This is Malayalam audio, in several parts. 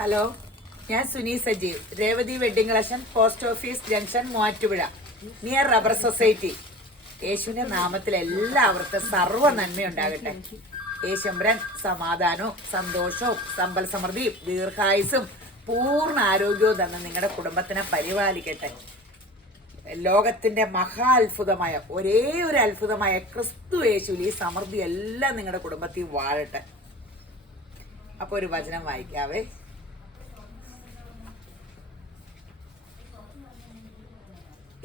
ഹലോ, ഞാൻ Suni Sajeev, Revathi wedding collection, post office junction, Muvattupuzha, near rubber society. യേശുവിന്റെ നാമത്തിൽ എല്ലാവർക്കും സർവ്വ നന്മയുണ്ടാകട്ടെ. യേശുമ്പരൻ സമാധാനവും സന്തോഷവും സമ്പൽ സമൃദ്ധിയും ദീർഘായുസും പൂർണ്ണ ആരോഗ്യവും തന്നെ നിങ്ങളുടെ കുടുംബത്തിനെ പരിപാലിക്കട്ടെ. ലോകത്തിന്റെ മഹാ അത്ഭുതമായ ഒരേ ഒരു അത്ഭുതമായ ക്രിസ്തു യേശുവിൽ ഈ സമൃദ്ധി എല്ലാം നിങ്ങളുടെ കുടുംബത്തിൽ വാഴട്ടെ. അപ്പൊ ഒരു വചനം വായിക്കാവേ.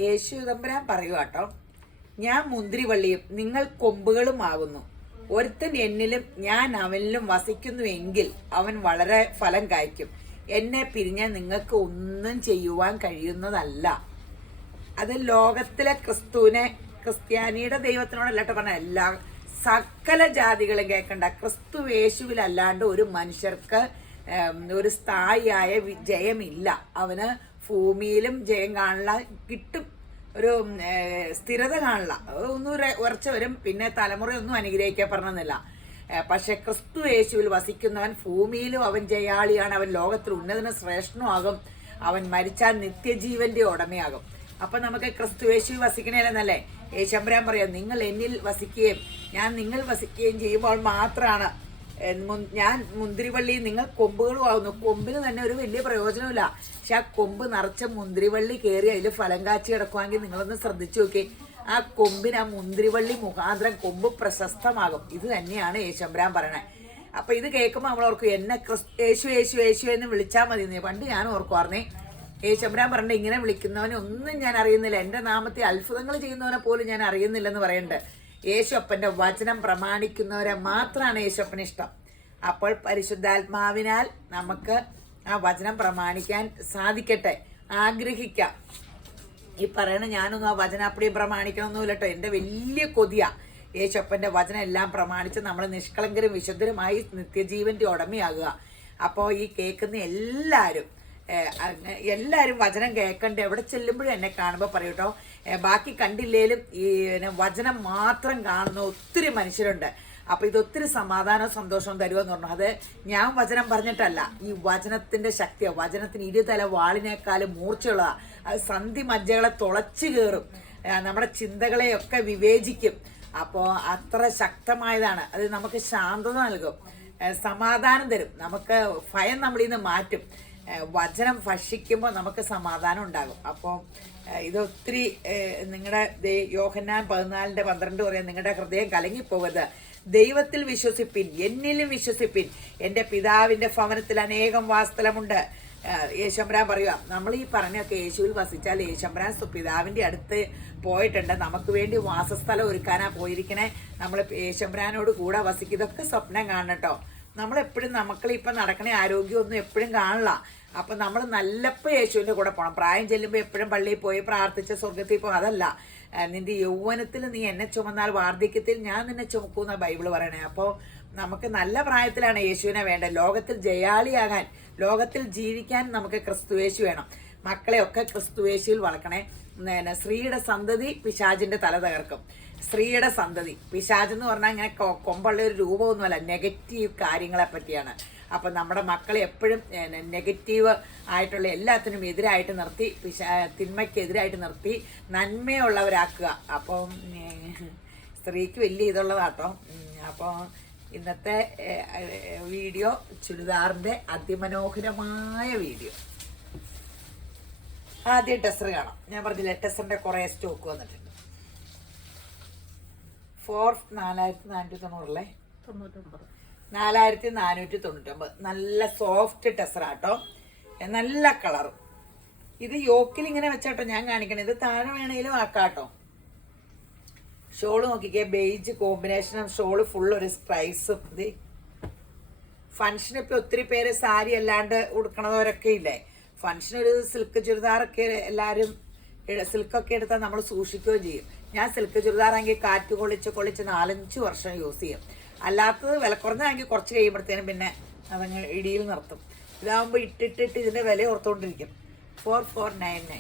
യേശു തമ്പുരാൻ പറയുക കേട്ടോ, ഞാൻ മുന്തിരിവള്ളിയും നിങ്ങൾ കൊമ്പുകളുമാകുന്നു. ഒരുത്തൻ എന്നിലും ഞാൻ അവനിലും വസിക്കുന്നുവെങ്കിൽ അവൻ വളരെ ഫലം കായ്ക്കും. എന്നെ പിരിഞ്ഞാൽ നിങ്ങൾക്ക് ഒന്നും ചെയ്യുവാൻ കഴിയുന്നതല്ല. അത് ലോകത്തിലെ ക്രിസ്തുവിനെ, ക്രിസ്ത്യാനിയുടെ ദൈവത്തിനോടല്ല കേട്ടോ പറഞ്ഞ, എല്ലാ സകല ജാതികളും കേൾക്കണ്ട. ക്രിസ്തു യേശുവിലല്ലാണ്ട് ഒരു മനുഷ്യർക്ക് ഒരു സ്ഥായിയായ ജയമില്ല. അവന് ഭൂമിയിലും ജയം കാണില്ല, കിട്ടും, ഒരു സ്ഥിരത കാണില്ല, ഒന്നും ഉറച്ചു വരും, പിന്നെ തലമുറയൊന്നും അനുഗ്രഹിക്കപ്പെടണമെന്നില്ല. പക്ഷെ ക്രിസ്തു യേശുവിൽ വസിക്കുന്നവൻ ഭൂമിയിലും അവൻ ജയാളിയാണ്, അവൻ ലോകത്തിൽ ഉന്നതനും ശ്രേഷ്ഠനുമാകും, അവൻ മരിച്ചാൽ നിത്യജീവന്റെ ഉടമയാകും. അപ്പൊ നമുക്ക് ക്രിസ്തു യേശുവിൽ വസിക്കണേലെന്നല്ലേ യേശുമ്പരാൻ പറയാം, നിങ്ങൾ എന്നിൽ വസിക്കുകയും ഞാൻ നിങ്ങൾ വസിക്കുകയും ചെയ്യുമ്പോൾ മാത്രമാണ് ഞാൻ മുന്തിരിവള്ളി നിങ്ങൾ കൊമ്പുകളും ആകുന്നു. കൊമ്പിന് തന്നെ ഒരു വലിയ പ്രയോജനമില്ല, പക്ഷെ ആ കൊമ്പ് നിറച്ച മുന്തിരിവള്ളി കയറി അതിൽ ഫലം കാച്ചി കിടക്കുവാണെങ്കിൽ നിങ്ങളൊന്ന് ശ്രദ്ധിച്ചു നോക്കി, ആ കൊമ്പിന്, ആ മുന്തിരിവള്ളി മുഖാന്തരം കൊമ്പ് പ്രശസ്തമാകും. ഇത് തന്നെയാണ് യേശുമ്പരാൻ പറയണേ. അപ്പൊ ഇത് കേൾക്കുമ്പോൾ നമ്മൾ ഓർക്കും, എന്നെ യേശു യേശു യേശു എന്ന് വിളിച്ചാൽ മതി. പണ്ട് ഞാൻ ഓർക്കുവാർന്നേ, യേശുമ്പരാൻ പറഞ്ഞിട്ട് ഇങ്ങനെ വിളിക്കുന്നവനെ ഒന്നും ഞാൻ അറിയുന്നില്ല, എൻ്റെ നാമത്തിൽ അത്ഭുതങ്ങൾ ചെയ്യുന്നവനെ പോലും ഞാൻ അറിയുന്നില്ലെന്ന് പറയുന്നുണ്ട്. യേശുപ്പൻ്റെ വചനം പ്രമാണിക്കുന്നവരെ മാത്രമാണ് യേശുപ്പന് ഇഷ്ടം. അപ്പോൾ പരിശുദ്ധാത്മാവിനാൽ നമുക്ക് ആ വചനം പ്രമാണിക്കാൻ സാധിക്കട്ടെ, ആഗ്രഹിക്കാം. ഈ പറയണ ഞാനൊന്നും ആ വചനം അപ്പടിയും പ്രമാണിക്കണമെന്നില്ല കേട്ടോ. എൻ്റെ വലിയ കൊതിയ യേശുപ്പൻ്റെ വചനം എല്ലാം പ്രമാണിച്ച് നമ്മൾ നിഷ്കളങ്കരും വിശുദ്ധരുമായി നിത്യജീവന്റെ ഉടമയാകുക. അപ്പോൾ ഈ കേൾക്കുന്ന എല്ലാവരും വചനം കേൾക്കണ്ട. എവിടെ ചെല്ലുമ്പോഴും എന്നെ കാണുമ്പോൾ പറയും കേട്ടോ, ബാക്കി കണ്ടില്ലേലും ഈ വചനം മാത്രം കാണുന്ന ഒത്തിരി മനുഷ്യരുണ്ട്. അപ്പൊ ഇത് ഒത്തിരി സമാധാനവും സന്തോഷവും തരുമെന്ന് പറഞ്ഞു. അത് ഞാൻ വചനം പറഞ്ഞിട്ടല്ല, ഈ വചനത്തിന്റെ ശക്തിയാണ്. വചനത്തിന് ഇരുതല വാളിനേക്കാളും മൂർച്ചയുള്ളതാണ്. അത് സന്ധി മജ്ജകളെ തുളച്ചു കയറും, നമ്മുടെ ചിന്തകളെയൊക്കെ വിവേചിക്കും. അപ്പോൾ അത്ര ശക്തമായതാണ്. അത് നമുക്ക് ശാന്തത നൽകും, സമാധാനം തരും, നമുക്ക് ഭയം നമ്മളിൽ നിന്ന് മാറ്റും. വചനം ഭക്ഷിക്കുമ്പോൾ നമുക്ക് സമാധാനം ഉണ്ടാകും. അപ്പോൾ ഇതൊത്തിരി നിങ്ങളുടെ യോഹന്നാൻ 14:12 പറയാം, നിങ്ങളുടെ ഹൃദയം കലങ്ങിപ്പോകരുത്, ദൈവത്തിൽ വിശ്വസിപ്പിൻ, എന്നിലും വിശ്വസിപ്പിൻ, എൻ്റെ പിതാവിൻ്റെ ഭവനത്തിൽ അനേകം വാസസ്ഥലമുണ്ട്. യേശുമ്പരാൻ പറയുക, നമ്മൾ ഈ പറഞ്ഞൊക്കെ യേശുവിൽ വസിച്ചാൽ യേശുമ്പരാൻ പിതാവിൻ്റെ അടുത്ത് പോയിട്ടുണ്ട്, നമുക്ക് വേണ്ടി വാസസ്ഥലം ഒരുക്കാനാ പോയിരിക്കണേ. നമ്മൾ യേശുമ്പരാനോട് കൂടെ വസിക്കും. ഇതൊക്കെ സ്വപ്നം കാണട്ടോ. നമ്മളെപ്പോഴും നമുക്കിപ്പം നടക്കണ ആരോഗ്യമൊന്നും എപ്പോഴും കാണില്ല. അപ്പം നമ്മൾ നല്ലപ്പോൾ യേശുവിൻ്റെ കൂടെ പോകണം. പ്രായം ചെല്ലുമ്പോൾ എപ്പോഴും പള്ളിയിൽ പോയി പ്രാർത്ഥിച്ച് സ്വർഗത്തിൽ പോകും, അതല്ല. നിന്റെ യൗവനത്തിൽ നീ എന്നെ ചുമന്നാൽ വാർദ്ധക്യത്തിൽ ഞാൻ നിന്നെ ചുമക്കുന്ന ബൈബിള് പറയണേ. അപ്പോൾ നമുക്ക് നല്ല പ്രായത്തിലാണ് യേശുവിനെ വേണ്ടത്. ലോകത്തിൽ ജയാളിയാകാൻ, ലോകത്തിൽ ജീവിക്കാൻ നമുക്ക് ക്രിസ്തുയേശു വേണം. മക്കളെയൊക്കെ ക്രിസ്തുയേശുവിൽ വളർക്കണേ. സ്ത്രീയുടെ സന്തതി പിശാചിന്റെ തല തകർക്കും. സ്ത്രീയുടെ സന്തതി, പിശാചെന്ന് പറഞ്ഞാൽ ഇങ്ങനെ കൊമ്പുള്ള ഒരു രൂപമൊന്നുമല്ല, നെഗറ്റീവ് കാര്യങ്ങളെ പറ്റിയാണ്. അപ്പം നമ്മുടെ മക്കളെ എപ്പോഴും നെഗറ്റീവ് ആയിട്ടുള്ള എല്ലാത്തിനും എതിരായിട്ട് നിർത്തി, തിന്മയ്ക്കെതിരായിട്ട് നിർത്തി നന്മയുള്ളവരാക്കുക. അപ്പം സ്ത്രീക്ക് വലിയ ഇതുള്ളതാട്ടോ. അപ്പോൾ ഇന്നത്തെ വീഡിയോ ചുരിദാറിൻ്റെ അതിമനോഹരമായ വീഡിയോ. ആദ്യം ടെസർ കാണാം. ഞാൻ പറഞ്ഞില്ലേ, ടെസറിൻ്റെ കുറേ സ്റ്റോക്ക് വന്നിട്ടുണ്ട്. 4499 4499. നല്ല സോഫ്റ്റ് ടെസറാട്ടോ, നല്ല കളറും. ഇത് യോക്കിൽ ഇങ്ങനെ വെച്ചാട്ടോ ഞാൻ കാണിക്കണേ. ഇത് താഴെ വേണേലും ആക്കാട്ടോ. ഷോള് നോക്കിക്കേ, ബേജ് കോമ്പിനേഷനും ഷോള് ഫുൾ ഒരു സ്ട്രൈസും. ഇത് ഫംഗ്ഷൻ ഇപ്പം ഒത്തിരി പേര് സാരി അല്ലാണ്ട് ഉടുക്കണവരൊക്കെ ഇല്ലേ, ഫംഗ്ഷൻ ഒരു സിൽക്ക് ചുരിദാറൊക്കെ എല്ലാവരും സിൽക്കൊക്കെ എടുത്താൽ നമ്മൾ സൂക്ഷിക്കുകയും ചെയ്യും. ഞാൻ സിൽക്ക് ചുരിദാറാണെങ്കിൽ കാറ്റ് കൊളിച്ച് 4-5 വർഷം യൂസ് ചെയ്യും. അല്ലാത്തത് വില കുറഞ്ഞാണെങ്കിൽ കുറച്ച് കഴിയുമ്പോഴത്തേനും പിന്നെ അതങ്ങ് ഇടിയിൽ നിർത്തും. ഇതാകുമ്പോൾ ഇട്ടിട്ട് ഇതിൻ്റെ വില ഓർത്തുകൊണ്ടിരിക്കും. 4499.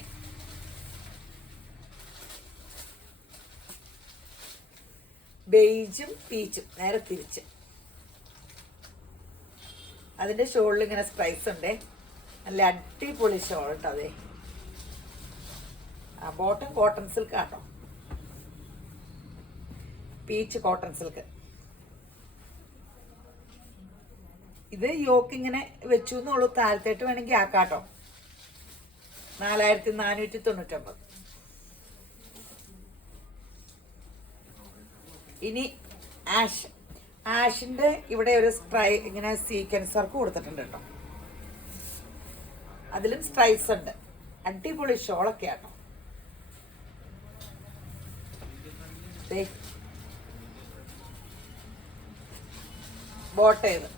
ബേജും പീച്ചും നേരെ തിരിച്ച്. അതിൻ്റെ ഷോളിൽ ഇങ്ങനെ സ്ട്രൈപ്സ് ഉണ്ട്. നല്ല അടിപൊളി ഷോൾ കേട്ടോ. അതെ, ബോട്ടം കോട്ടൺ സിൽക്ക് ആട്ടോ, പീച്ച് കോട്ടൺ സിൽക്ക്. ഇത് യോക്ക് ഇങ്ങനെ വെച്ചു എന്നുള്ളൂ, താഴത്തേട്ട് വേണമെങ്കിൽ ആക്കാട്ടോ. 4499. ഇനി ആഷിന്റെ ഇവിടെ ഒരു സ്ട്രൈ ഇങ്ങനെ സീക്വൻസ് വർക്ക് കൊടുത്തിട്ടുണ്ട് കേട്ടോ. അതിലും സ്ട്രൈപ്സ് ഉണ്ട്. അടിപൊളി ഷോളൊക്കെ ആട്ടോ. ബോട്ടം ഇത്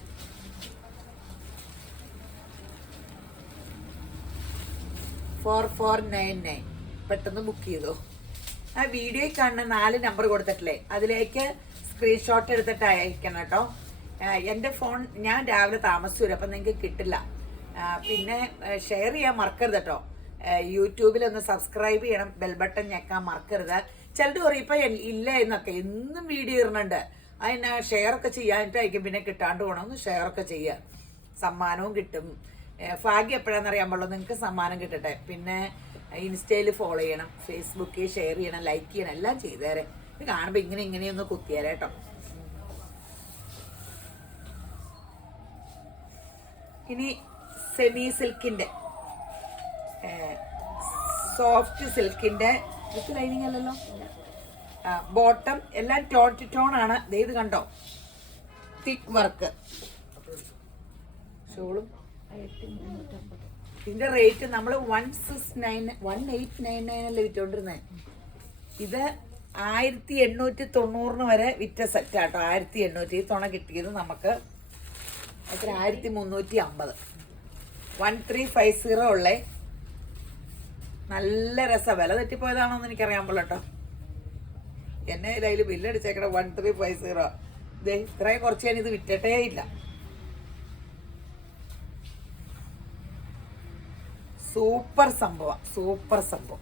4499. പെട്ടെന്ന് ബുക്ക് ചെയ്തോ. ആ വീഡിയോയിൽ കാണുന്ന 4 നമ്പർ കൊടുത്തിട്ടില്ലേ, അതിലേക്ക് സ്ക്രീൻഷോട്ട് എടുത്തിട്ട് അയക്കണം കേട്ടോ. എൻ്റെ ഫോൺ ഞാൻ രാവിലെ താമസിച്ചു വരും, അപ്പം നിങ്ങൾക്ക് കിട്ടില്ല. പിന്നെ ഷെയർ ചെയ്യാൻ മറക്കരുത് കേട്ടോ. യൂട്യൂബിലൊന്ന് സബ്സ്ക്രൈബ് ചെയ്യണം, ബെൽ ബട്ടൺ ഞെക്കാൻ മറക്കരുത്. ചിലർ പറയും ഇപ്പം ഇല്ല എന്നൊക്കെ, എന്നും വീഡിയോ ഇടുന്നുണ്ട്. അതിന് ഷെയറൊക്കെ ചെയ്യാനായിട്ടായിരിക്കും പിന്നെ കിട്ടാണ്ട് പോകണമെന്ന് ഷെയറൊക്കെ ചെയ്യുക. സമ്മാനവും കിട്ടും. ഭാഗ്യം എപ്പോഴാണെന്നറിയാൻ പാടുള്ളൂ. നിങ്ങൾക്ക് സമ്മാനം കിട്ടട്ടെ. പിന്നെ ഇൻസ്റ്റയിൽ ഫോളോ ചെയ്യണം, ഫേസ്ബുക്കിൽ ഷെയർ ചെയ്യണം, ലൈക്ക് ചെയ്യണം, എല്ലാം ചെയ്തേരെ. ഇത് കാണുമ്പോൾ ഇങ്ങനെയൊന്ന് കുത്തിയേരെ കേട്ടോ. ഇനി സെമി സിൽക്കിൻ്റെ സോഫ്റ്റ് സിൽക്കിൻ്റെ വിത്ത് ലൈനിങ് അല്ലല്ലോ, ബോട്ടം എല്ലാം ടോൺ ടു ടോൺ ആണ്. ഇത് കണ്ടോ, തിക്ക് വർക്ക്. ഷോളും ഇതിന്റെ റേറ്റ് നമ്മൾ 1899 അല്ലേ വിറ്റോണ്ടിരുന്നേ. ഇത് 1890 വരെ വിറ്റ സെറ്റ് ആട്ടോ. 1800 ഈ തുണ കിട്ടിയത് നമുക്ക് എത്ര, 1350. 1350 ഉള്ളേ. നല്ല രസം. വില തെറ്റിപ്പോയതാണോന്ന് എനിക്കറിയാൻ പോലും കേട്ടോ. എന്നെ അതിൽ ബില്ലടിച്ചേക്കണ 1350. ഇതേ ഇത്രയും കുറച്ച് ഞാൻ ഇത് വിറ്റിട്ടേ ഇല്ല. സൂപ്പർ സംഭവം, സൂപ്പർ സംഭവം.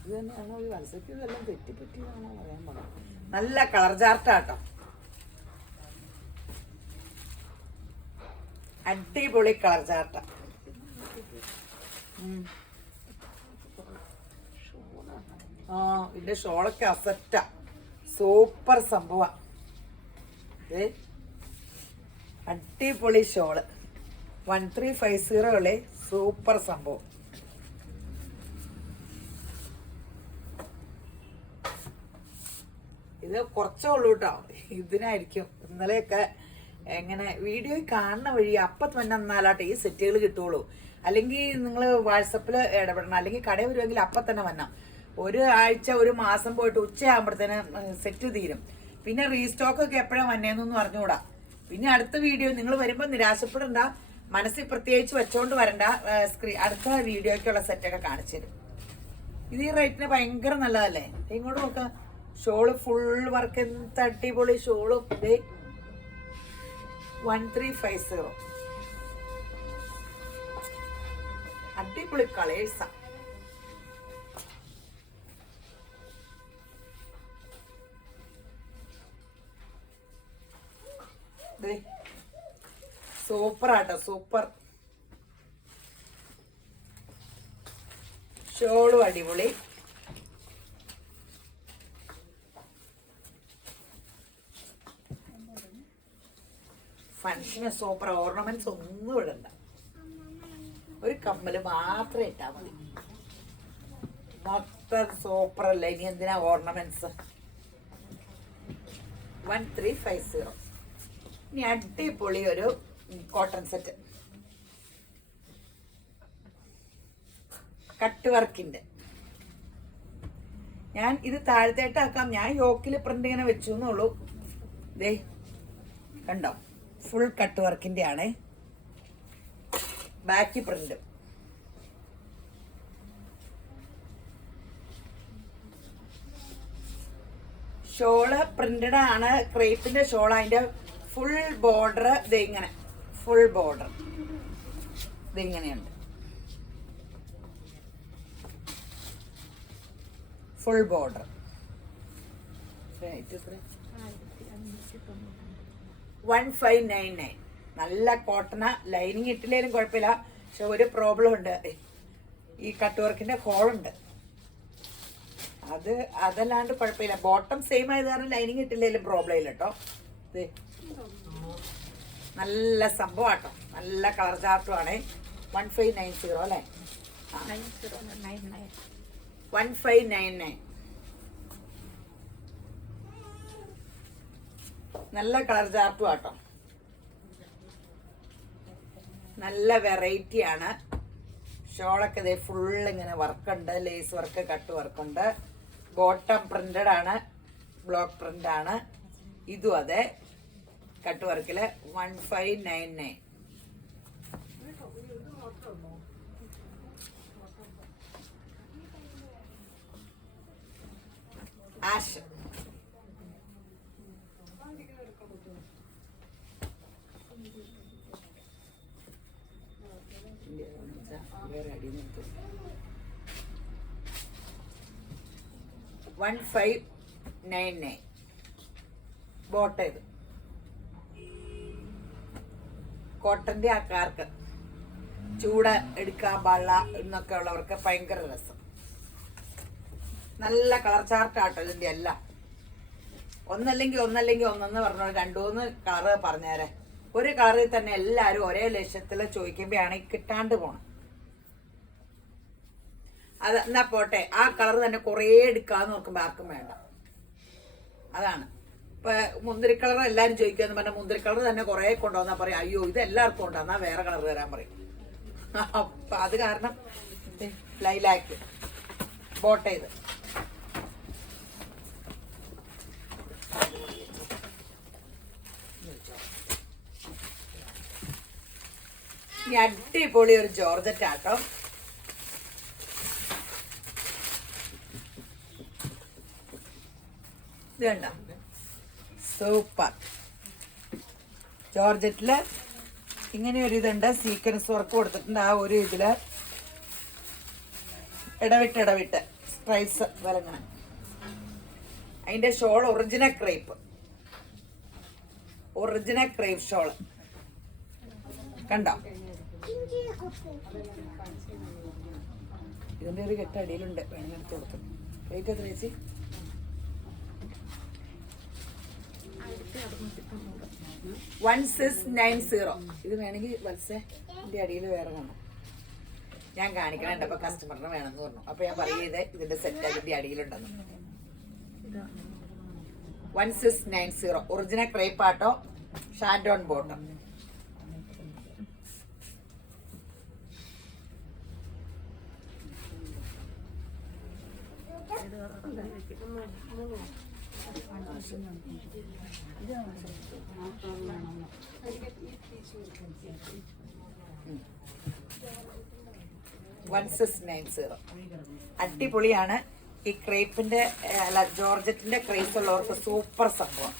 ഇത് തന്നെയാണോ ഈ വത്സയ്ക്ക് ഇതെല്ലാം തെറ്റിപ്പറ്റിയതാണോ പറയാൻ പാടില്ല. നല്ല കളർ ചാർട്ടാട്ടോ, അടിപൊളി കളർ ചാർട്ട. ഇതിന്റെ ഷോളൊക്കെ അസറ്റാ, സൂപ്പർ സംഭവം. അടിപൊളി ഷോള് 1350 സൂപ്പർ സംഭവം. ഇത് കുറച്ചേ ഉള്ളൂ കേട്ടോ. ഇതിനായിരിക്കും ഇന്നലെയൊക്കെ എങ്ങനെ വീഡിയോയിൽ കാണുന്ന വഴി അപ്പം തന്നെ വന്നാലാട്ടെ ഈ സെറ്റുകൾ കിട്ടുള്ളൂ. അല്ലെങ്കിൽ നിങ്ങൾ വാട്സപ്പിൽ ഇടപെടണം, അല്ലെങ്കിൽ കടയിൽ വരുമെങ്കിൽ അപ്പം തന്നെ വന്നാൽ. ഒരു ആഴ്ച ഒരു മാസം പോയിട്ട് ഉച്ചയാകുമ്പോഴത്തേന് സെറ്റ് തീരും. പിന്നെ റീസ്റ്റോക്കൊക്കെ എപ്പോഴാണ് വന്നേന്നൊന്നും അറിഞ്ഞുകൂടാ. പിന്നെ അടുത്ത വീഡിയോ നിങ്ങൾ വരുമ്പോൾ നിരാശപ്പെടണ്ട, മനസ്സിൽ പ്രത്യേകിച്ച് വെച്ചോണ്ട് വരണ്ട. അടുത്ത വീഡിയോയ്ക്കുള്ള സെറ്റൊക്കെ കാണിച്ചു തരും. ഇത് ഈ റേറ്റിന് ഭയങ്കര നല്ലതല്ലേ. ഇങ്ങോട്ട് നോക്കാം, ഷോള് ഫുൾ വർക്ക്, എന്ത് അടിപൊളി ഷോളും. ഇതേ 1350. അടിപൊളി കളേഴ്സാ. സൂപ്പർ ആട്ടോ, സൂപ്പർ. ഷോളും അടിപൊളി. ഫങ്ഷന് സൂപ്പർ. ഓർണമെന്റ്സ് ഒന്നും ഇടണ്ട, ഒരു കമ്മല് മാത്രം ഇട്ടാ മതി. മൊത്തം സൂപ്പർ അല്ലേ. ഇനി എന്തിനാ ഓർണമെന്റ്സ്. 1350. ഇനി അടിപൊളി ഒരു കോട്ടൺ സെറ്റ്, കട്ട് വർക്കിന്റെ. ഞാൻ ഇത് താഴത്തേട്ടാക്കാം. ഞാൻ യോക്കിൽ പ്രിന്റ് ഇങ്ങനെ വെച്ചു എന്നുള്ളൂ. ദേ കണ്ടോ, ഫുൾ കട്ട് വർക്കിന്റെ ആണ്. ബാക്കി പ്രിന്റ്. ഷോള് പ്രിന്റഡ് ആണ്, ക്രേപ്പിന്റെ ഷോൾ. അതിന്റെ ഫുൾ ബോർഡർ ഇത് ഇങ്ങനെ, ഫുൾ ബോർഡർ ഇതിങ്ങനെയുണ്ട്. Full border. 1599. നല്ല കോട്ടണ. ലൈനിങ് ഇട്ടില്ലേലും കുഴപ്പമില്ല, പക്ഷെ ഒരു പ്രോബ്ലം ഉണ്ട്, ഈ കട്ട് വർക്കിന്റെ ഹോളുണ്ട്. അതല്ലാണ്ട് കുഴപ്പമില്ല. ബോട്ടം സെയിം ആയത് കാരണം ലൈനിങ് ഇട്ടില്ലേലും പ്രോബ്ലം ഇല്ല കേട്ടോ. നല്ല സംഭവം ആട്ടോ, നല്ല കളർ ചാർട്ടും ആണ്. 1590 അല്ലേ? 1599. നല്ല കളർ ചാർട്ടും ആട്ടോ, നല്ല വെറൈറ്റി ആണ്. ഷോളൊക്കെ ഇതേ ഫുൾ ഇങ്ങനെ വർക്കുണ്ട്, ലേസ് വർക്ക്, കട്ട് വർക്കുണ്ട്. ബോട്ടം പ്രിന്റഡ് ആണ്, ബ്ലോക്ക് പ്രിന്റ് ആണ്. ഇതും അതെ, കട്ട് വർക്കില്. 1599. ആഷ്. വേറെ അടി നിർത്തും. 1599 ബോട്ടം. ഇത് കോട്ടന്റെ ആൾക്കാർക്ക് ചൂട് എടുക്കാൻ പാടില്ല എന്നൊക്കെ ഉള്ളവർക്ക് ഭയങ്കര രസം. നല്ല കളർ ചാർട്ടാട്ടോ ഇതിന്റെ എല്ലാം. ഒന്നല്ലെങ്കിൽ ഒന്നെന്ന് പറഞ്ഞോ, 2-3 കളറ് പറഞ്ഞേരെ. ഒരു കളറിൽ തന്നെ എല്ലാരും ഒരേ ലക്ഷ്യത്തില് ചോദിക്കുമ്പോഴാണ് കിട്ടാണ്ട് പോണം. അത് എന്നാ പോട്ടെ, ആ കളർ തന്നെ കുറേ എടുക്കാന്ന് നോക്കുമ്പോ ആർക്കും വേണ്ട. അതാണ് ഇപ്പൊ മുന്തിരി കളർ എല്ലാരും ചോദിക്കാന്ന് പറഞ്ഞാൽ മുന്തിരി കളർ തന്നെ കുറെ കൊണ്ടുവന്നാ പറയും, അയ്യോ ഇത് എല്ലാവർക്കും ഉണ്ടോ, എന്നാ വേറെ കളർ തരാൻ പറയും. അപ്പൊ അത് കാരണം ലൈലാക്ക് ബോട്ട. ഇത് ഇനി അടിപൊളി ഒരു ജോർജറ്റ് ആട്ടോ. ഇത് കണ്ട, സൂപ്പർ ജോർജറ്റില് ഇങ്ങനെ ഒരു ഇതുണ്ട്, സീക്വൻസ് വർക്ക് കൊടുത്തിട്ടുണ്ട്. ആ ഒരു ഇതില് ഇടവിട്ട് സ്ട്രൈപ്സ് വരങ്ങനെ. അതിന്റെ ഷോൾ ഒറിജിനൽ ക്രേപ്പ് ഷോള് കണ്ടോ. ഇതിന്റെ ഒരു കെട്ട് അടിയിലുണ്ട്, വേണമെങ്കിൽ എടുത്ത് കൊടുത്തു. റേറ്റ് എത്ര ചേച്ചി? 1690. ഇത് വേണമെങ്കിൽ വത്സേ ഇതിന്റെ അടിയിൽ വേറെ കാണാം. ഞാൻ കാണിക്കണം, എൻ്റെ അപ്പൊ കസ്റ്റമറിന് വേണമെന്ന് പറഞ്ഞു. അപ്പൊ ഞാൻ പറയുന്നത് ഇതിന്റെ സെറ്റ് അതിന്റെ അടിയിലുണ്ടെന്ന്. 1690 ഒറിജിനൽ ക്രേപ്പ് ആട്ടോ, ഷാൻഡോൺ ബോട്ടം. അടിപൊളിയാണ്. ഈ ക്രേപ്പിന്റെ അല്ല ജോർജറ്റിന്റെ ക്രേപ്പ് ഉള്ളവർക്ക് സൂപ്പർ സംഭവം.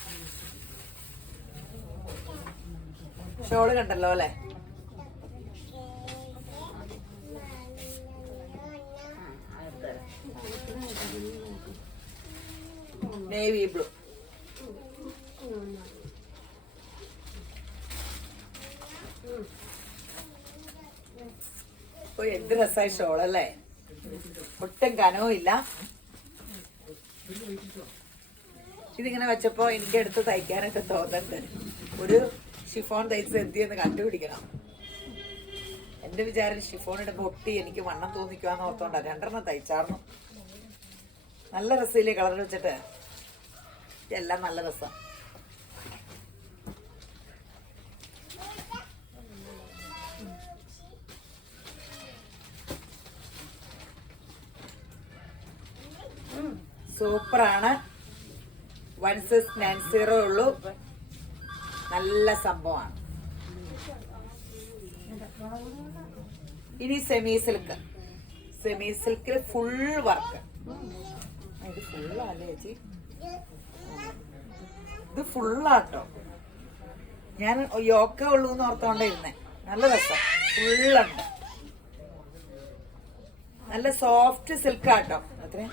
ഷോള് കണ്ടല്ലോ അല്ലെ? Navy blue. ഓ എന്ത് രസമായി ഷോളല്ലേ, ഒട്ടും കനവും ഇല്ല. ഇതിങ്ങനെ വെച്ചപ്പോ എനിക്ക് എടുത്ത് തയ്ക്കാനൊക്കെ തോന്നുന്നുണ്ട്. ഒരു ഷിഫോൺ തയ്ച്ച് എന്തിയെന്ന് കണ്ടുപിടിക്കണം. എന്റെ വിചാരം ഷിഫോൺ ഇടുമ്പോ ഒട്ടി എനിക്ക് വണ്ണം തോന്നിക്കുവാന്ന് ഓർത്തോണ്ടാ 2 തയ്ച്ചാർന്നു. നല്ല രസമില്ലേ കളർ വെച്ചിട്ട്? എല്ലാം നല്ല രസം. സൂപ്പറാണ്. 1690 ഉള്ളൂ. നല്ല സംഭവമാണ്. ഇനി സെമി സിൽക്കിൽ ഫുൾ വർക്ക്. ഇത് ഫുള്ളല്ലേ ചേച്ചി? ഇത് ഫുള്ളാട്ടോ. ഞാൻ യോക്ക ഉള്ളൂ എന്ന് ഓർത്തോണ്ടിരുന്നേ. നല്ല രസം, ഫുള്ളുണ്ട്. നല്ല സോഫ്റ്റ് സിൽക്ക് ആട്ടോ. അത്രയും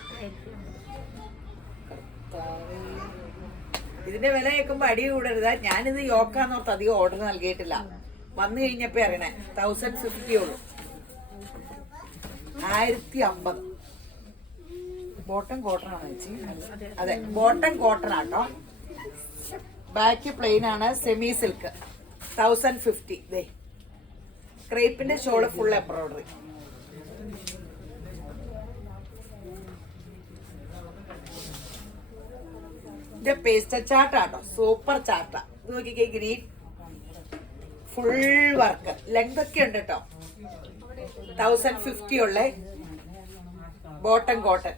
ഇതിന്റെ വില കേൾക്കുമ്പോ അടി കൂടരുത്. ഞാനിത് യോക്കാന്നോർത്ത് അധികം ഓർഡർ നൽകിയിട്ടില്ല. വന്നു കഴിഞ്ഞപ്പോ അറിയണേ 1050 ഉള്ളൂ. 1050. ബോട്ടം കോട്ടൺ ആണ് ചേച്ചി. അതെ, ബോട്ടം കോട്ടൺ ആട്ടോ. ബാക്ക് പ്ലെയിൻ ആണ്. Semi silk 1050. ദേ ക്രേപ്പിന്റെ ഷോള് ഫുൾ എംബ്രോയിഡറി. ഇത് പേസ്റ്റ് ചാർട്ടാട്ടോ, സൂപ്പർ ചാർട്ട. ഇത് നോക്കിക്കേ, ഗ്രീൻ ഫുൾ വർക്ക്. ലെങ്ത് ഒക്കെ ഉണ്ട് കേട്ടോ. 1050 ഉള്ള ബോട്ടം കോട്ടൺ.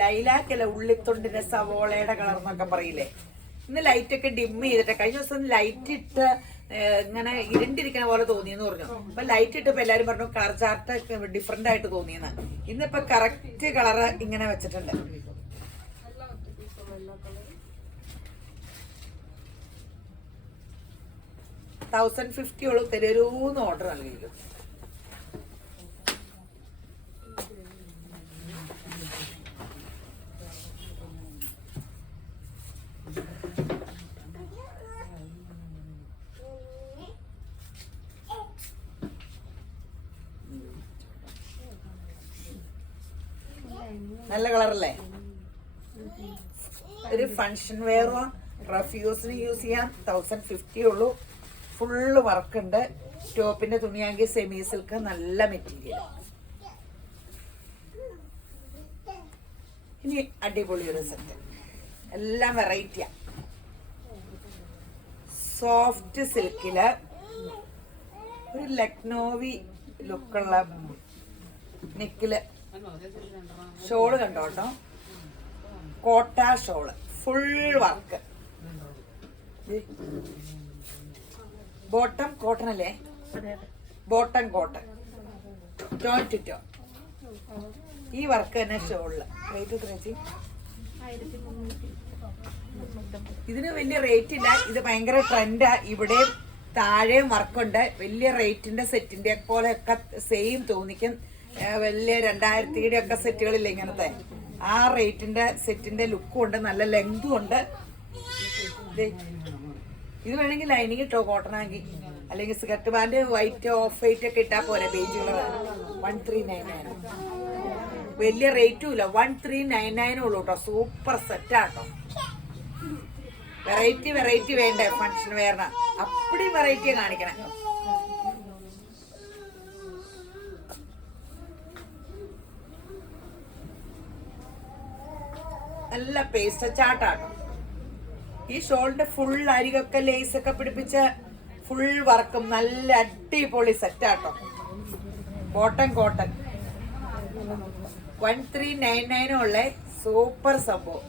ലൈലാക്കല്ല, ഉള്ളിത്തൊണ്ടിന്റെ സവോളയുടെ കളർ എന്നൊക്കെ പറയില്ലേ. ഇന്ന് ലൈറ്റ് ഒക്കെ ഡിം ചെയ്തിട്ട്, കഴിഞ്ഞ ദിവസം ലൈറ്റ് ഇട്ട് ഇങ്ങനെ ഇരുണ്ടിരിക്കുന്ന പോലെ തോന്നിയെന്ന് പറഞ്ഞു. അപ്പൊ ലൈറ്റ് ഇട്ടപ്പോ എല്ലാരും പറഞ്ഞു കളർ ചാർട്ട് ഡിഫറെന്റ് ആയിട്ട് തോന്നിയെന്ന്. ഇന്നിപ്പോ കറക്റ്റ് കളറ് ഇങ്ങനെ വെച്ചിട്ടുണ്ട്. $1050 ഉള്ളൂ. തരൂന്ന് ഓർഡർ നൽകിയിരിക്കും. നല്ല കളറല്ലേ? ഒരു ഫങ്ഷൻ വെയറോ റഫ്യൂസിന് യൂസ് ചെയ്യാം. 1050 ഉള്ളൂ. ഫുള്ള് വർക്ക് ഉണ്ട്. ടോപ്പിന്റെ തുണിയാണെങ്കിൽ സെമി സിൽക്ക്, നല്ല മെറ്റീരിയൽ. ഇനി അടിപൊളി ഒരു സെറ്റ്, എല്ലാം വെറൈറ്റിയാ. സോഫ്റ്റ് സിൽക്കില് ഒരു ലക്നോവി ലുക്കുള്ള നെക്കില് ഷോള് കണ്ടോട്ടോ. കോട്ട shawl full work. Bottom cotton അല്ലേ? Bottom cotton, tone to tone. ഈ വർക്ക് തന്നെ ഷോളില്. റേറ്റ് എത്ര ചേച്ചി? ഇതിന് വലിയ റേറ്റ് ഇല്ല. ഇത് ഭയങ്കര ട്രെൻഡാ. ഇവിടെ താഴെയും വർക്കുണ്ട്. വലിയ റേറ്റിന്റെ സെറ്റിന്റെ പോലെ ഒക്കെ സെയിം തോന്നിക്കും. വലിയ 2000 ഒക്കെ സെറ്റുകളില്ല ഇങ്ങനത്തെ. ആ റേറ്റിന്റെ സെറ്റിന്റെ ലുക്കും ഉണ്ട്, നല്ല ലെങ്തും ഉണ്ട്. ഇത് വേണമെങ്കിൽ ലൈനിങ് ഇട്ടോ, കോട്ടൺ ആക്കി. അല്ലെങ്കിൽ skirt pant white off white ഒക്കെ ഇട്ടാ പോരെ. Beige colour 1399. വലിയ റേറ്റും ഇല്ല, 1399 ഉള്ളൂ കേട്ടോ. സൂപ്പർ സെറ്റാട്ടോ. വെറൈറ്റി വെറൈറ്റി വേണ്ടേ ഫങ്ഷൻ വെയറിന്? അപ്പടി വെറൈറ്റി കാണിക്കണേ. നല്ല പേസ്റ്റ് ചാട്ടാട്ടോ. ഈ ഷോളിന്റെ ഫുൾ അരികൊക്കെ ലേസ് ഒക്കെ പിടിപ്പിച്ച ഫുൾ വർക്കും നല്ല അടിപൊളി സെറ്റാട്ടോ. ബോട്ടം കോട്ടൺ 1399 ഉള്ള സൂപ്പർ സംഭവം.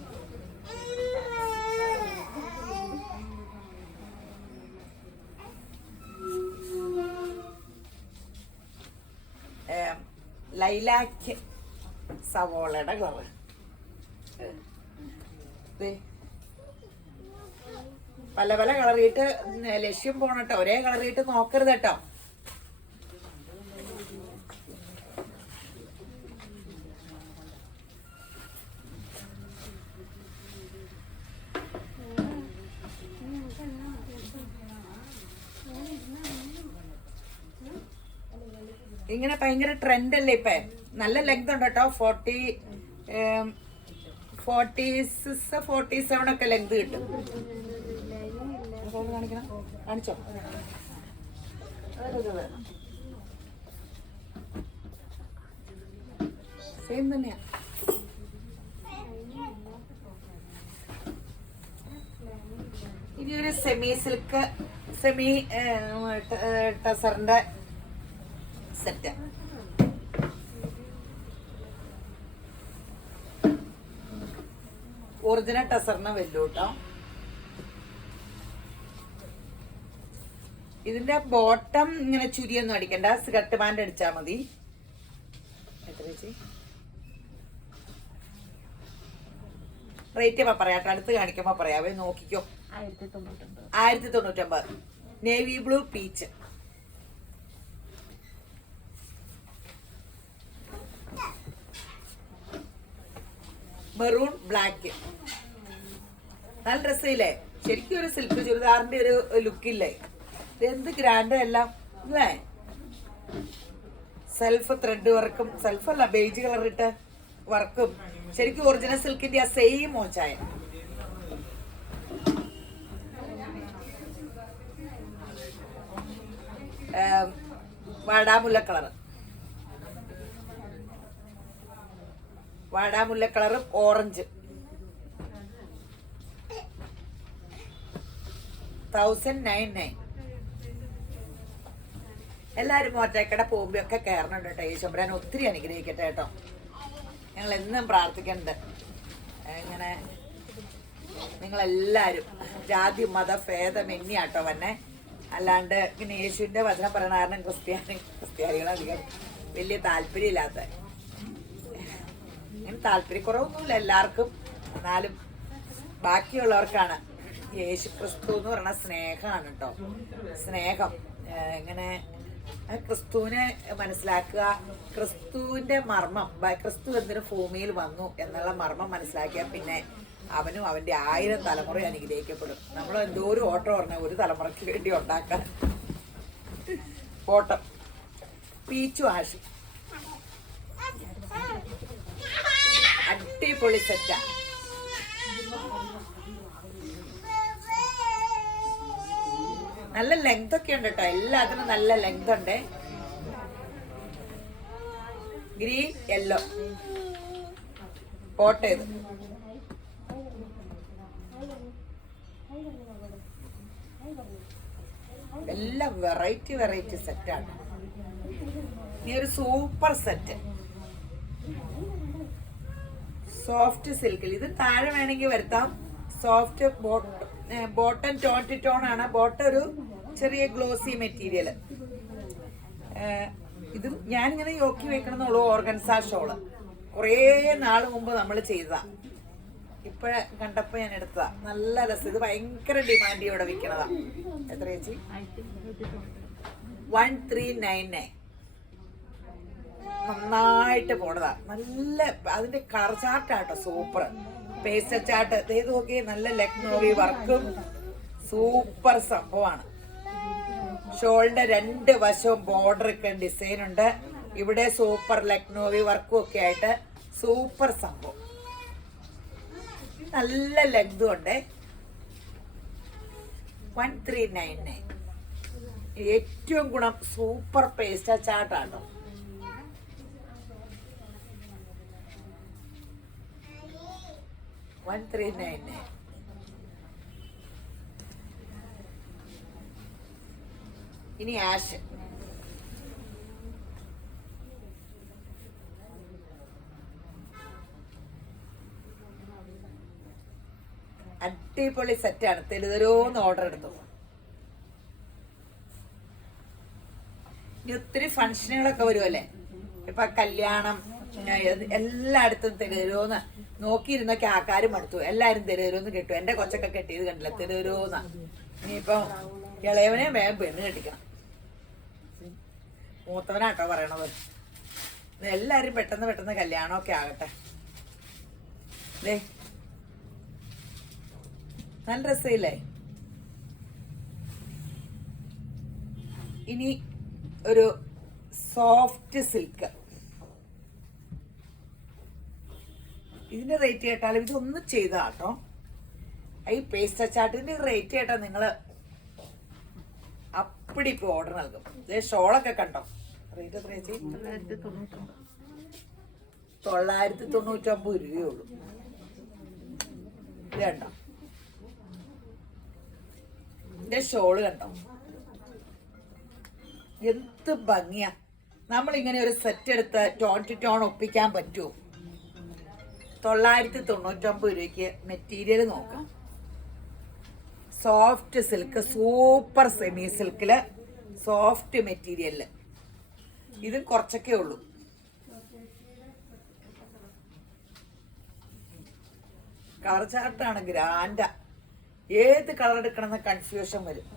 ലൈലാക്ക് സവോളയുടെ കളർ. പല പല കളറിയിട്ട് ലക്ഷ്യം പോണട്ടോ. ഒരേ കളറിയിട്ട് നോക്കരുത് കേട്ടോ. ഇങ്ങനെ ഭയങ്കര ട്രെൻഡ് അല്ലേ ഇപ്പൊ? നല്ല ലെങ്ത് ഉണ്ട് കേട്ടോ. 47 ഒക്കെ ലെങ്ത് കിട്ടും. കാണിച്ചോ? സെയിം തന്നെയാ. ഇനി ഒരു സെമി സിൽക്ക്, സെമി ടസറിന്റെ സെറ്റ്. ഒറിജിനൽ ടസറിന് വല്ലു കേട്ടോ. ഇതിന്റെ ബോട്ടം ഇങ്ങനെ ചുരിയൊന്നും അടിക്കണ്ട, സ്കർട്ട് പാന്റ് അടിച്ചാ മതി. എത്ര ചേച്ചി റേറ്റ് പറയാട്ടോ? അടുത്ത് കാണിക്കുമ്പോ പറയാവേ. നോക്കിക്കോ. 1099. Navy blue peach. Maroon black. നല്ല ഡ്രസ്സില്ലേ? ശരിക്കും ഒരു സിൽക്ക് ചുരിദാറിന്റെ ഒരു ലുക്കില്ലേ? എന്ത് ഗ്രാൻഡ് എല്ലാം അല്ലേ? സെൽഫ് ത്രെഡ് വർക്കും, സെൽഫല്ല ബേജ് കളർ ഇട്ട് വർക്കും, ശരിക്കും ഒറിജിനൽ സിൽക്കിന്റെ ആ സെയിം മോച്ചായ. വാടാമുല്ല കളർ, വാടാമുല്ല കളറും ഓറഞ്ച്. 1099. എല്ലാവരും മോറ്റേക്കട പോകുമ്പോ ഒക്കെ കയറണുണ്ട് കേട്ടോ. ഈശ്വരൻ ഒത്തിരി അനുഗ്രഹിക്കട്ടെ കേട്ടോ. ഞങ്ങൾ എന്നും പ്രാർത്ഥിക്കുന്നുണ്ട് ഇങ്ങനെ നിങ്ങളെല്ലാവരും ജാതി മത ഭേദമന്യാട്ടോ വന്നെ. അല്ലാണ്ട് ഇങ്ങനെ യേശുവിന്റെ വചനം പറയണ കാരണം ക്രിസ്ത്യാനികളധികം വലിയ താല്പര്യമില്ലാത്ത, ഇങ്ങനെ താല്പര്യക്കുറവൊന്നുമില്ല എല്ലാവർക്കും. എന്നാലും ബാക്കിയുള്ളവർക്കാണ്. യേശു ക്രിസ്തു എന്ന് പറയുന്ന സ്നേഹമാണ് കേട്ടോ. സ്നേഹം ഇങ്ങനെ ക്രിസ്തുവിനെ മനസ്സിലാക്കുക, ക്രിസ്തുവിന്റെ മർമ്മം, ക്രിസ്തു എന്തിനു ഭൂമിയിൽ വന്നു എന്നുള്ള മർമ്മം മനസ്സിലാക്കിയാൽ പിന്നെ അവനും അവന്റെ 1000 തലമുറ അനുഗ്രഹിക്കപ്പെടും. നമ്മൾ എന്തോരം ഓട്ടം പറഞ്ഞ ഒരു തലമുറയ്ക്ക് വേണ്ടി ഉണ്ടാക്കാൻ. ഓട്ടം പീച്ചു ആഷ് അടിപൊളി സെറ്റാ. നല്ല ലെങ്ത് ഒക്കെ ഉണ്ട് കേട്ടോ. എല്ലാത്തിനും നല്ല ലെങ്ത് ഉണ്ട്. ഗ്രീൻ യെല്ലോ കോട്ട് ചെയ്ത് എല്ലാം വെറൈറ്റി സെറ്റാണ്. ഇനി ഒരു സൂപ്പർ സെറ്റ് സോഫ്റ്റ് സിൽക്കിൽ. ഇത് താഴെ വേണമെങ്കിൽ വരുത്താം. Soft bottom tone to tone ആണ്. ബോട്ടം ഒരു ചെറിയ ഗ്ലോസി മെറ്റീരിയൽ. ഇത് ഞാനിങ്ങനെ യോക്കി വെക്കണമെന്നുള്ളൂ. ഓർഗൻസാ ഷോള് കുറേ നാള് മുമ്പ് നമ്മൾ ചെയ്തതാ. ഇപ്പോഴെ കണ്ടപ്പോ ഞാൻ എടുത്തതാ. നല്ല രസം. ഇത് ഭയങ്കര ഡിമാൻഡിയോടെ വിൽക്കണതാ. എത്ര ചേച്ചി? 1399. നന്നായിട്ട് പോണതാ. നല്ല അതിന്റെ കളർ ചാർട്ടാട്ടോ സൂപ്പർ. പേസ്റ്റൽ ചാർട്ട് ഇത് നോക്കി. നല്ല ലക്നോവി വർക്കും സൂപ്പർ സംഭവമാണ്. ഷോളിന്റെ 2 വശവും ബോർഡർ ഒക്കെ ഡിസൈൻ ഉണ്ട്. ഇവിടെ സൂപ്പർ ലക്നോവി വർക്കും ഒക്കെ ആയിട്ട് സൂപ്പർ സംഭവം. നല്ല ലെങ്തും ഉണ്ട്. 1399. ഏറ്റവും ഗുണം സൂപ്പർ പേസ്റ്റൽ ചാർട്ടാട്ടോ. ഇനി ആഷ്. അടിപൊളി സെറ്റാണ്. തെരുതരോന്ന് ഓർഡർ എടുത്തു. ഇനി ഒത്തിരി ഫംഗ്ഷനുകളൊക്കെ വരുമല്ലേ. ഇപ്പൊ കല്യാണം എല്ലായിടത്തും തെരുതരോന്ന് നോക്കിയിരുന്നൊക്കെ ആൾക്കാരും മടുത്തു. എല്ലാരും തെരുതരോന്ന് കെട്ടു. എന്റെ കൊച്ചൊക്കെ കെട്ടിയത് കണ്ടില്ല, തെരുതരോന്ന. ഇനിയിപ്പം ഇളയവനെ വേഗം പെണ്ണ് കെട്ടിക്കണം. മൂത്തവനാട്ടോ പറയണത്. എല്ലാരും പെട്ടെന്ന് കല്യാണമൊക്കെ ആകട്ടെ. അല്ലേ? നല്ല രസമില്ലേ? ഇനി ഒരു സോഫ്റ്റ് സിൽക്ക്. ഇതിന്റെ റേറ്റ് കേട്ടാലും ഇതൊന്നും ചെയ്താട്ടോ. ഈ പേസ്റ്റൽ ചാർട്ടിന്റെ റേറ്റ് കേട്ടാ നിങ്ങള് അപ്പടി ഇപ്പൊ ഓർഡർ നൽകും. ഇതേ ഷോളൊക്കെ കണ്ടോ? റേറ്റ് എത്ര ചേച്ചി? 999 രൂപയുള്ളൂ. ഇത് കണ്ടോ? ഇതിന്റെ ഷോള് കണ്ടോ? എന്ത് ഭംഗിയാ. നമ്മളിങ്ങനെ ഒരു സെറ്റ് എടുത്ത് ടോൺ ടു ടോൺ ഒപ്പിക്കാൻ പറ്റുമോ? 999 രൂപയ്ക്ക് മെറ്റീരിയൽ നോക്കാം. സോഫ്റ്റ് സിൽക്ക്, സൂപ്പർ സെമി സിൽക്കില് സോഫ്റ്റ് മെറ്റീരിയലില്. ഇതും കുറച്ചൊക്കെ ഉള്ളൂ. കളർ ചാർട്ടാണ് ഗ്രാൻഡ. ഏത് കളർ എടുക്കണമെന്ന് കൺഫ്യൂഷൻ വരും.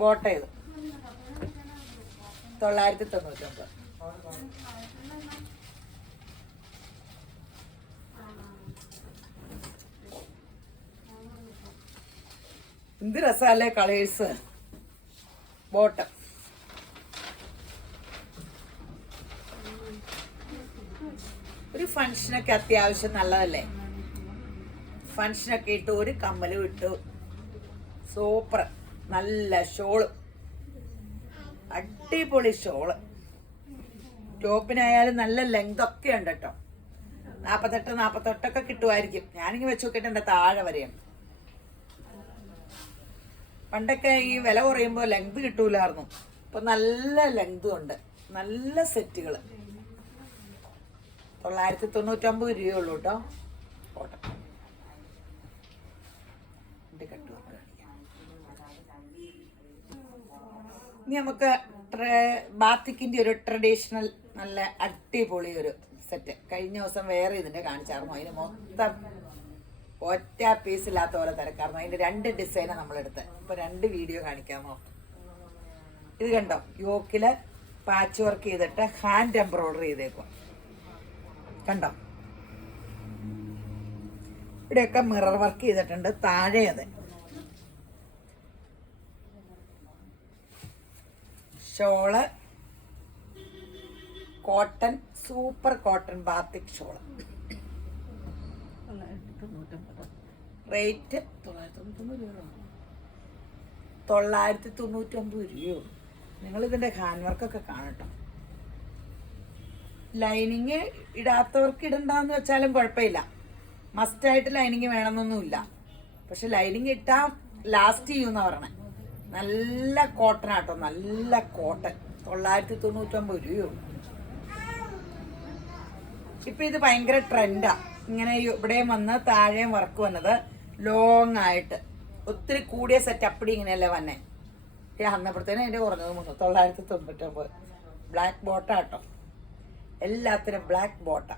ബോട്ട ഇത് 999. എന്ത് രസമല്ലേ കളേഴ്സ്. ബോട്ടം ഒരു ഫങ്ഷനൊക്കെ അത്യാവശ്യം നല്ലതല്ലേ. ഫങ്ഷനൊക്കെ ഇട്ടു, ഒരു കമ്മലും ഇട്ടു, സൂപ്പർ. നല്ല ഷോള്, അടിപൊളി ഷോള്. ടോപ്പിനായാലും നല്ല ലെങ്ത് ഒക്കെ ഉണ്ട് കേട്ടോ. 48 കിട്ടുമായിരിക്കും. ഞാനിങ്ങനെ വെച്ച് നോക്കിയിട്ട് താഴെ വരെയാണ്. പണ്ടൊക്കെ ഈ വില കുറയുമ്പോൾ ലെങ്ത് കിട്ടൂലായിരുന്നു. ഇപ്പൊ നല്ല ലെങ്തും ഉണ്ട്. നല്ല സെറ്റുകൾ 999 രൂപയുള്ളൂ കേട്ടോ. കോട്ടൺ ഇനി നമുക്ക് ബാത്തിക്കിന്റെ ഒരു ട്രഡീഷണൽ നല്ല അടിപൊളി ഒരു സെറ്റ് കഴിഞ്ഞ ദിവസം വേറെ ഇതിന്റെ കാണിച്ചായിരുന്നു. അതിന് മൊത്തം ഒറ്റ പീസില്ലാത്ത പോലെ തിരക്കായിരുന്നു. അതിന്റെ 2 ഡിസൈനാണ് നമ്മളെടുത്ത്. ഇപ്പൊ 2 വീഡിയോ കാണിക്കാമോ? ഇത് കണ്ടോ, യോക്കില് പാച്ച് വർക്ക് ചെയ്തിട്ട് ഹാൻഡ് എംബ്രോയിഡറി ചെയ്തേക്കും. കണ്ടോ, ഇവിടെയൊക്കെ മിറർ വർക്ക് ചെയ്തിട്ടുണ്ട്. താഴെ അതെ shawl cotton, super cotton batik shawl. Rate 999 രൂപയോ. നിങ്ങൾ ഇതിന്റെ ഹാൻഡ് വർക്കൊക്കെ കാണട്ടോ. ലൈനിങ് ഇടാത്തവർക്ക് ഇടണ്ടെന്ന് വെച്ചാലും കുഴപ്പമില്ല. മസ്റ്റായിട്ട് ലൈനിങ് വേണമെന്നൊന്നുമില്ല. പക്ഷെ ലൈനിങ് ഇട്ടാ ലാസ്റ്റ് ചെയ്യുമെന്നാ പറയണേ. നല്ല കോട്ടൺ ആട്ടോ, നല്ല കോട്ടൺ. 999 രൂപയോ. ഇപ്പൊ ഇത് ഭയങ്കര ട്രെൻഡാ. ഇങ്ങനെ ഇവിടെയും വന്ന് താഴെയും വർക്ക് വന്നത് ലോങ് ആയിട്ട് ഒത്തിരി കൂടിയ സെറ്റ് അപ്പടി ഇങ്ങനെയല്ലേ വന്നെ. അന്നപ്പോഴത്തേനും അതിന്റെ കുറഞ്ഞത് 999. ബ്ലാക്ക് ബോട്ട കേട്ടോ, എല്ലാത്തിനും ബ്ലാക്ക് ബോട്ട.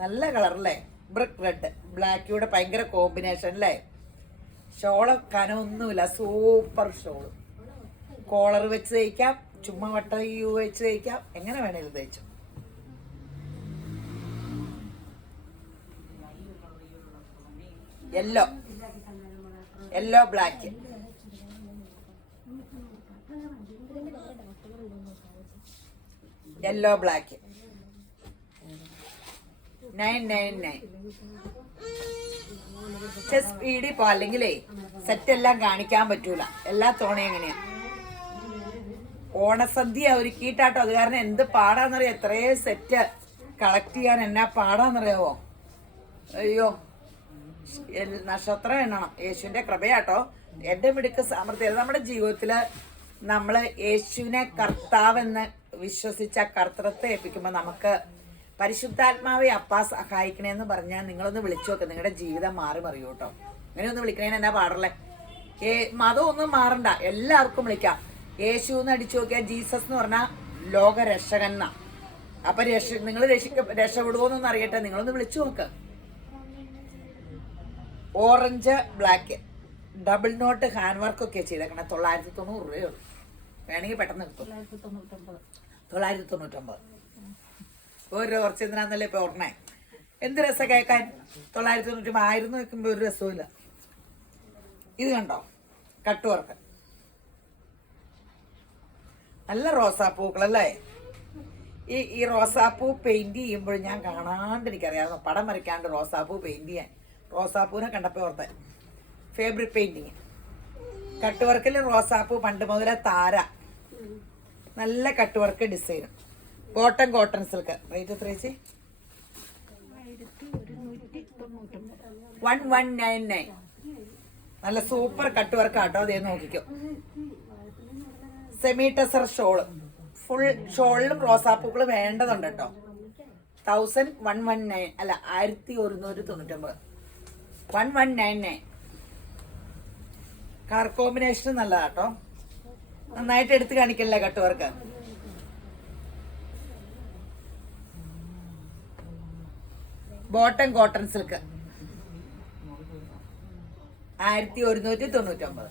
നല്ല കളറല്ലേ, ബ്രിക്ക് റെഡ് ബ്ലാക്കിയുടെ ഭയങ്കര കോമ്പിനേഷൻ അല്ലേ. ഷോള് കനമൊന്നുമില്ല, സൂപ്പർ ഷോള്. കോളർ വെച്ച് തയ്ക്കാം, ചുമ്മാ വട്ട യു വെച്ച് തയ്ക്കാം, എങ്ങനെ വേണേലും തയ്ച്ചു. Yellow yellow black, yellow black 999. സ്പീഡിൽ പോ, അല്ലെങ്കിലേ സെറ്റ് എല്ലാം കാണിക്കാൻ പറ്റൂല. എല്ലാ തോണയും എങ്ങനെയാ ഓണസദ്യ ഒരുക്കിയിട്ടാട്ടോ. അത് കാരണം എന്ത് പാടാന്നറിയാം. എത്രയോ സെറ്റ് കളക്ട് ചെയ്യാൻ എന്നാ പാടാന്നറിയാവോ. അയ്യോ, നക്ഷത്രം എണ്ണണം. യേശുവിന്റെ കൃപയാട്ടോ. എന്റെ മിടുക്ക് സാമർത്ഥ്യം. നമ്മുടെ ജീവിതത്തില് നമ്മള് യേശുവിനെ കർത്താവെന്ന് വിശ്വസിച്ച കർത്തൃത്വത്തെ ഏൽപ്പിക്കുമ്പോ നമുക്ക് പരിശുദ്ധാത്മാവെ അപ്പാ സഹായിക്കണേന്ന് പറഞ്ഞാൽ നിങ്ങളൊന്ന് വിളിച്ചു നോക്ക്. നിങ്ങളുടെ ജീവിതം മാറി മറിയൂ കേട്ടോ. അങ്ങനെയൊന്ന് വിളിക്കണേന് എന്നാ പാടല്ലേ. മതം ഒന്നും മാറണ്ട, എല്ലാവർക്കും വിളിക്കാം. യേശു എന്ന് അടിച്ചു നോക്കിയാൽ ജീസസ് എന്ന് പറഞ്ഞാൽ ലോകരക്ഷകൻ എന്നാ. അപ്പൊ നിങ്ങൾ രക്ഷപ്പെടുവോന്നൊന്നും അറിയട്ടെ, നിങ്ങളൊന്ന് വിളിച്ചു നോക്ക്. Orange black double knot hand work ഒക്കെ ചെയ്തേക്കണേ. 990 രൂപയുള്ളൂ. വേണമെങ്കിൽ പെട്ടെന്ന് എടുത്തു. 999. ഒരു കുറച്ച് എന്തിനാന്നല്ലേ ഇപ്പൊ ഓർമ്മ. എന്ത് രസം കേൾക്കാൻ. 990 1000 വെക്കുമ്പോ ഒരു രസവുമില്ല. ഇത് കണ്ടോ, കട്ട് വർക്ക്, നല്ല റോസാപ്പൂക്കളല്ലേ. ഈ റോസാപ്പൂ പെയിന്റ് ചെയ്യുമ്പോൾ ഞാൻ കാണാണ്ട് എനിക്കറിയാവുന്ന പടം വരയ്ക്കാണ്ട് റോസാപ്പൂ പെയിന്റ് ചെയ്യാൻ. റോസാപ്പൂവിനെ കണ്ടപ്പോൾ ഓർത്തെ ഫേബ്രിക് പെയിന്റിങ്. കട്ട് വർക്കിൽ റോസാപ്പൂ പണ്ട് മുതലേ താര. നല്ല കട്ട് വർക്ക് ഡിസൈനും. Cotton silk. റേറ്റ് എത്ര ചേച്ചി? 1199. നല്ല സൂപ്പർ കട്ട് വർക്ക് ആട്ടോ. അതേ നോക്കിക്കോ. Semi tussar shawl. ഫുൾ ഷോളിലും റോസാപ്പൂക്കൾ വേണ്ടതുണ്ട് കേട്ടോ. 1119 അല്ല 1199. 1199. കളർ കോമ്പിനേഷൻ നല്ലതാട്ടോ. നന്നായിട്ട് എടുത്ത് കാണിക്കല്ലേ cut work. Bottom cotton silk 1199.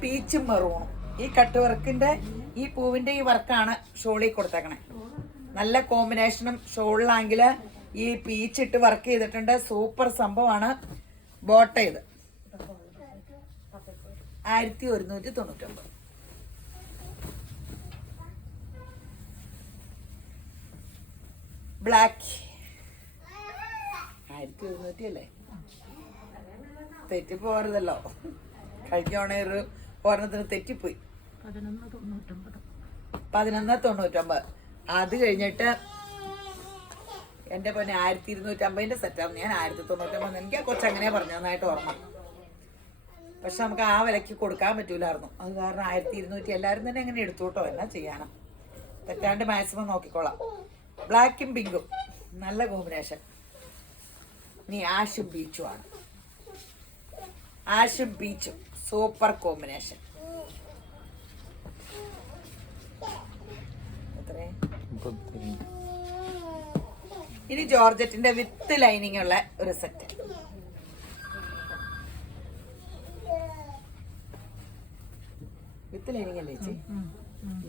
Peach maroon. ഈ കട്ട് വർക്കിന്റെ ഈ പൂവിന്റെ ഈ വർക്കാണ് ഷോളിൽ കൊടുത്തേക്കണേ. നല്ല കോമ്പിനേഷനും ഷോളിലാണെങ്കിൽ ഈ പീച്ച് ഇട്ട് വർക്ക് ചെയ്തിട്ടുണ്ട്. സൂപ്പർ സംഭവമാണ്. ബോട്ട ഇത് 1199. ബ്ലാക്ക് 1100 അല്ലേ? തെറ്റിപ്പോരുതല്ലോ. കഴിഞ്ഞ ഒരു ഒരെണ്ണത്തിന് തെറ്റിപ്പോയി. 1199. അത് കഴിഞ്ഞിട്ട് എൻ്റെ പൊന്നെ 1250 സെറ്റാവും. ഞാൻ 1099. എനിക്ക് ആ കൊച്ചു അങ്ങനെ പറഞ്ഞു, നന്നായിട്ട് ഓർമ്മ. പക്ഷെ നമുക്ക് ആ വിലയ്ക്ക് കൊടുക്കാൻ പറ്റൂലായിരുന്നു. അത് കാരണം 1200 എല്ലാവരും തന്നെ അങ്ങനെ എടുത്തു കേട്ടോ. എന്നാ ചെയ്യാനാ, തെറ്റാണ്ട് മാക്സിമം നോക്കിക്കോളാം. ബ്ലാക്കും പിങ്കും നല്ല കോമ്പിനേഷൻ. ഇനി ആഷും ബീച്ചും ആണ്. ആഷും ബീച്ചും സൂപ്പർ കോമ്പിനേഷൻ. ഇനി ജോർജറ്റിന്റെ വിത്ത് ലൈനിങ് ഉള്ള ഒരു സെറ്റ്. വിത്ത് ലൈനിങ് അല്ലേ ചേച്ചി?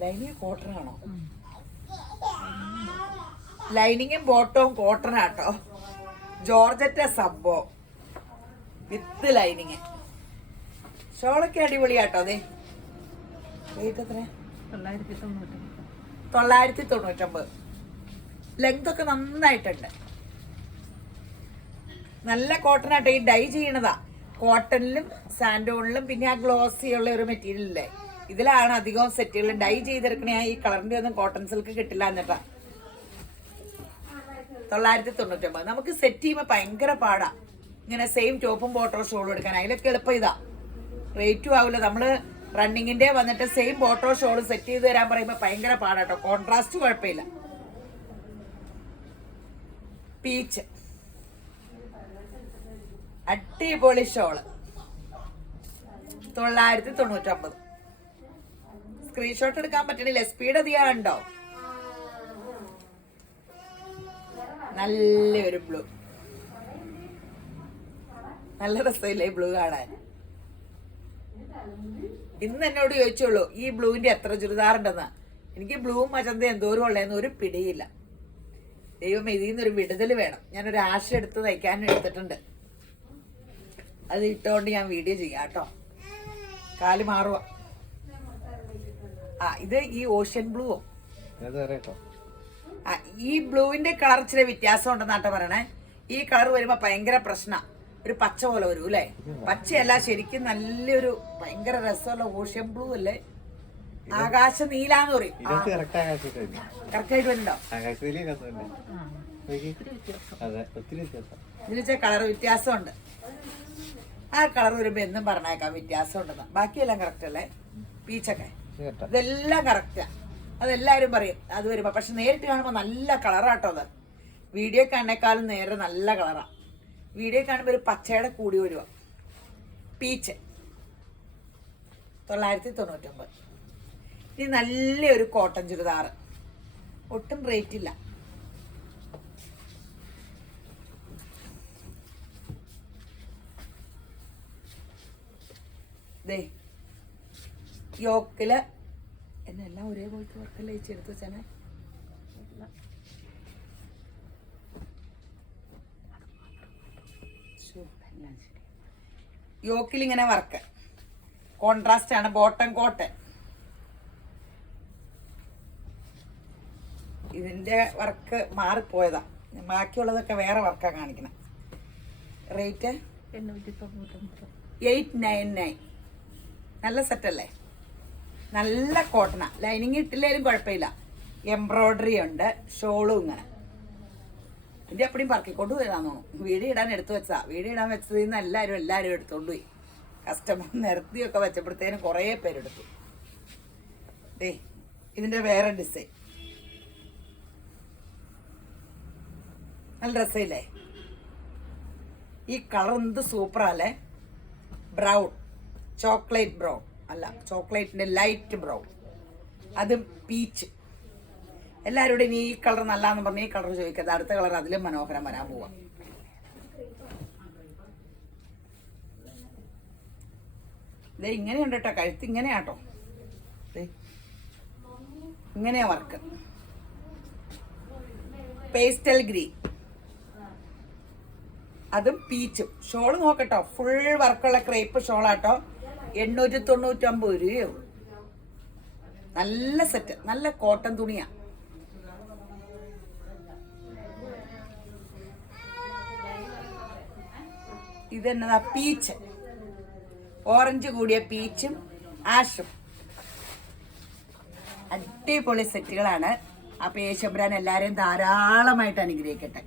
ലൈനിങ് കോട്ടൺ ആണോ? ലൈനിങ്ങും ബോട്ടവും കോട്ടൺ ആട്ടോ. ജോർജറ്റ് സംഭവം വിത്ത് ലൈനിങ്. ഷോളൊക്കെ അടിപൊളിയാട്ടോ. അതെ, റേറ്റ് എത്ര? 999. ലെങ്ത് ഒക്കെ നന്നായിട്ടുണ്ട്. നല്ല കോട്ടൺ ആട്ടോ. ഈ ഡൈ ചെയ്യണതാ കോട്ടണിലും സാൻഡോണിലും പിന്നെ ആ ഗ്ലോസി ഉള്ള ഒരു മെറ്റീരിയൽ ഇല്ലേ, ഇതിലാണ് അധികം സെറ്റുകൾ ഡൈ ചെയ്തെടുക്കണേ. ഈ കളറിന്റെ ഒന്നും കോട്ടൺ സിൽക്ക് കിട്ടില്ല എന്നിട്ടാ. 999. നമുക്ക് സെറ്റ് ചെയ്യുമ്പോൾ ഭയങ്കര പാടാ. ഇങ്ങനെ സെയിം ടോപ്പും ബോട്ടോ ഷോളും എടുക്കാൻ. അതിലൊക്കെ എളുപ്പം ഇതാ. റേറ്റും ആവില്ല. നമ്മള് റണ്ണിങ്ങിന്റെ വന്നിട്ട് സെയിം ബോട്ടോ ഷോള് സെറ്റ് ചെയ്ത് തരാൻ പറയുമ്പോൾ ഭയങ്കര പാടാട്ടോ. കോൺട്രാസ്റ്റ് കുഴപ്പമില്ല. പീച്ച് അടിപൊളി ഷോള് 999. സ്ക്രീൻഷോട്ട് എടുക്കാൻ പറ്റണില്ല, സ്പീഡ് അധികമുണ്ടോ? നല്ലൊരു ബ്ലൂ. നല്ല രസമില്ലേ ബ്ലൂ കാണാൻ? ഇന്ന് എന്നോട് ചോദിച്ചോളൂ ഈ ബ്ലൂവിന്റെ എത്ര ചുരിദാറുണ്ടെന്ന്. എനിക്ക് ബ്ലൂവും മജന്ത എന്തോരം ഉള്ളതെന്ന് ഒരു പിടിയില്ല. ദൈവം ഇതിൽ നിന്നൊരു വിടുതൽ വേണം. ഞാനൊരു ആശ എടുത്ത് തയ്ക്കാൻ എടുത്തിട്ടുണ്ട്. അത് ഇട്ടുകൊണ്ട് ഞാൻ വീഡിയോ ചെയ്യാം കേട്ടോ. കാല് മാറുക. ഇത് ഈ ഓഷ്യൻ ബ്ലൂവോ? ഈ ബ്ലൂവിന്റെ കളർ ഇച്ചിരി വ്യത്യാസം ഉണ്ടെന്നാട്ടോ പറയണേ. ഈ കളർ വരുമ്പോ ഭയങ്കര പ്രശ്ന. ഒരു പച്ച പോലെ വരും അല്ലേ? പച്ചയല്ല, ശരിക്കും നല്ലൊരു ഭയങ്കര രസമുള്ള ഓഷ്യൻ ബ്ലൂ അല്ലേ? ആകാശ നീലാന്ന് പറയും. കറക്റ്റായിട്ട് വരുന്നുണ്ടോ? ഇതിന് കളർ വ്യത്യാസമുണ്ട്. ആ കളർ വരുമ്പോ എന്നും പറഞ്ഞേക്കാം വ്യത്യാസം ഉണ്ടെന്ന്. ബാക്കിയെല്ലാം കറക്റ്റ് അല്ലേ? പീച്ചൊക്കെ ഇതെല്ലാം കറക്റ്റാ. അതെല്ലാവരും പറയും അത് വരുമ്പോ. പക്ഷെ നേരിട്ട് കാണുമ്പോ നല്ല കളറാട്ടോ. അത് വീഡിയോ കാണേക്കാളും നേരെ നല്ല കളറാ. വീഡിയോ കാണുമ്പോ ഒരു പച്ചയുടെ കൂടി വരുക. പീച്ച് 999. ഇനി നല്ലൊരു കോട്ടൺ ചുരിദാർ. ഒട്ടും റേറ്റ് ഇല്ല. യോക്കില് എന്നെല്ലാം ഒരേപോലത്തെ വർക്കല്ലേ ചേർത്ത് വെച്ചാൽ യോക്കിൽ ഇങ്ങനെ വർക്ക് കോൺട്രാസ്റ്റ് ആണ്. Bottom coat. ഇതിന്റെ വർക്ക് മാറിപ്പോയതാ. ബാക്കിയുള്ളതൊക്കെ വേറെ വർക്കാ കാണിക്കണം. റേറ്റ് 899. നല്ല സെറ്റല്ലേ? നല്ല കോട്ടണ. ലൈനിങ് ഇട്ടില്ലേലും കുഴപ്പമില്ല. എംബ്രോയിഡറി ഉണ്ട്. ഷോളും ഇങ്ങനെ. ഇതിന്റെ അപ്പടിയും പറക്കിക്കൊണ്ട് പോയതാന്ന് തോന്നുന്നു. വീഡിയോ ഇടാൻ എടുത്തു വെച്ചതാ. വീഡിയോ ഇടാൻ വെച്ചതിൽ നിന്ന് എല്ലാവരും എടുത്തോണ്ട് പോയി. കസ്റ്റമർ നിരത്തിയൊക്കെ വെച്ചപ്പോഴത്തേനും കുറേ പേരെടുത്തു. ഇതിന്റെ വേറെ ഡിസൈൻ നല്ല രസമില്ലേ? ഈ കളർ എന്ത് സൂപ്പറല്ലേ? ബ്രൗൺ, ചോക്ലേറ്റ് ബ്രൗൺ അല്ല, ചോക്ലേറ്റിന്റെ ലൈറ്റ് ബ്രൗൺ. അതും പീച്ച്. എല്ലാവരോടും ഇനി ഈ കളർ നല്ലതെന്ന് പറഞ്ഞ് ഈ കളർ ചോദിക്കരുത്. അടുത്ത കളർ അതിലും മനോഹരം വരാൻ പോവാ. ഇതേ ഇങ്ങനെയുണ്ട് കേട്ടോ, കഴുത്ത് ഇങ്ങനെയാട്ടോ, ഇങ്ങനെയാ വർക്ക്. പേസ്റ്റൽ ഗ്രീൻ, അതും പീച്ചും. ഷോള് നോക്കട്ടോ, ഫുൾ വർക്കുള്ള ക്രേപ്പ് ഷോളാട്ടോ. 899 രൂപയേ ഉള്ളൂ. നല്ല സെറ്റ്, നല്ല കോട്ടൺ തുണിയാ. ഇതെന്നതാ, പീച്ച്, ഓറഞ്ച് കൂടിയ പീച്ചും ആഷും. അടിപൊളി സെറ്റുകളാണ്. അപ്പൊ യേശുബ്രാൻ എല്ലാരെയും ധാരാളമായിട്ട് അനുഗ്രഹിക്കട്ടെ.